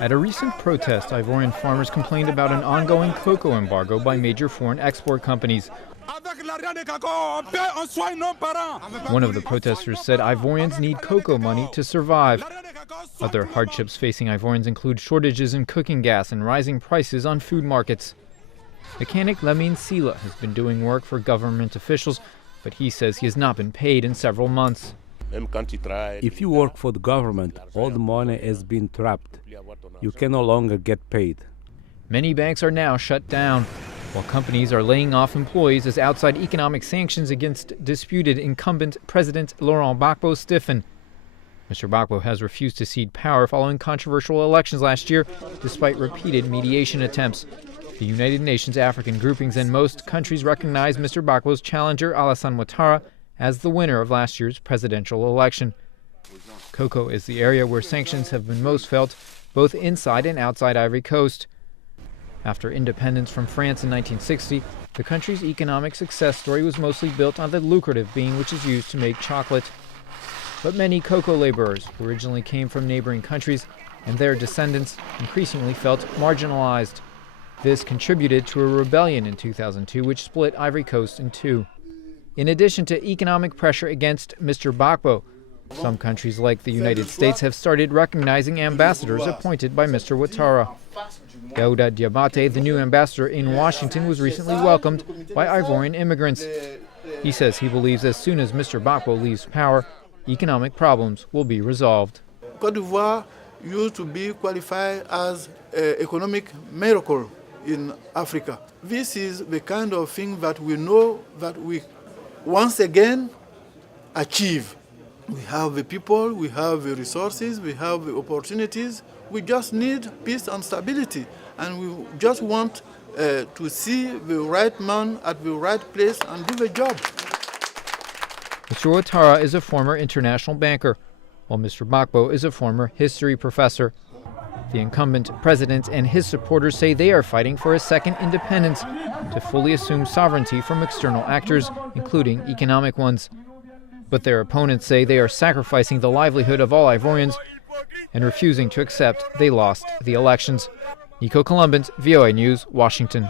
At a recent protest, Ivorian farmers complained about an ongoing cocoa embargo by major foreign export companies. One of the protesters said Ivorians need cocoa money to survive. Other hardships facing Ivorians include shortages in cooking gas and rising prices on food markets. Mechanic Lamine Sila has been doing work for government officials, but he says he has not been paid in several months. If you work for the government, all the money has been trapped. You can no longer get paid. Many banks are now shut down, while companies are laying off employees as outside economic sanctions against disputed incumbent President Laurent Gbagbo stiffen. Mr. Gbagbo has refused to cede power following controversial elections last year, despite repeated mediation attempts. The United Nations African groupings and most countries recognize Mr. Gbagbo's challenger, Alassane Ouattara, as the winner of last year's presidential election. Cocoa is the area where sanctions have been most felt, both inside and outside Ivory Coast. After independence from France in 1960, the country's economic success story was mostly built on the lucrative bean which is used to make chocolate. But many cocoa laborers originally came from neighboring countries, and their descendants increasingly felt marginalized. This contributed to a rebellion in 2002 which split Ivory Coast in two. In addition to economic pressure against Mr. Gbagbo, some countries like the United States have started recognizing ambassadors appointed by Mr. Ouattara. Daouda Diabaté, the new ambassador in Washington, was recently welcomed by Ivorian immigrants. He says he believes as soon as Mr. Gbagbo leaves power, economic problems will be resolved. Côte d'Ivoire used to be qualified as an economic miracle in Africa. This is the kind of thing that we know that we once again achieve. We have the people, we have the resources, we have the opportunities. We just need peace and stability. And we just want to see the right man at the right place and do the job. Mr. Ouattara is a former international banker, while Mr. Gbagbo is a former history professor. The incumbent president and his supporters say they are fighting for a second independence to fully assume sovereignty from external actors, including economic ones. But their opponents say they are sacrificing the livelihood of all Ivorians and refusing to accept they lost the elections. Nico Columbans, VOA News, Washington.